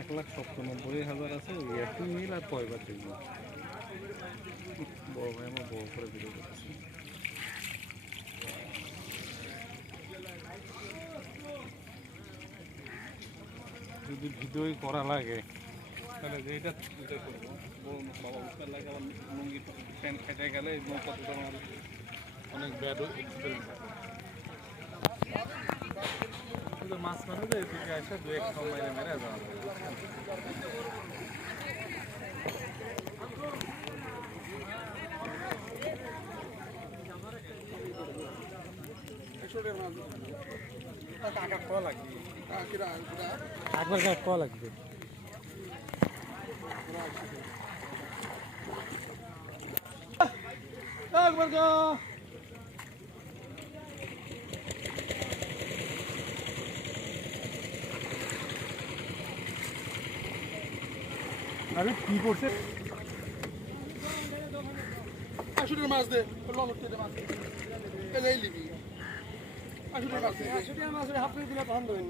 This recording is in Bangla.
এক লাখ সপ্তানব্বই হাজার আছে একই মিল আর কয়বার দেখব। বড় ভাই আমার বড় করে ভিডিও করতেছে। যদি ভিডিওই করা লাগে, তাহলে যে এটা করব। বাবা লাগে আমার লুঙ্গি প্যান্ট খেটে গেলে দুটো অনেক ব্যাড এক্সপিরিয়েন্স মাছ মানে যে এদিকে এসে দু এক সময় মেরে মেরে যাওয়া একবার কল লাগবে। একবার গো আরে কি করছে? আসলে মাছ দে লঙ্গর তেলে মাছ দে। এই লিবি। আসলে মাছ দে। হাফ দিলে তখন ধরেন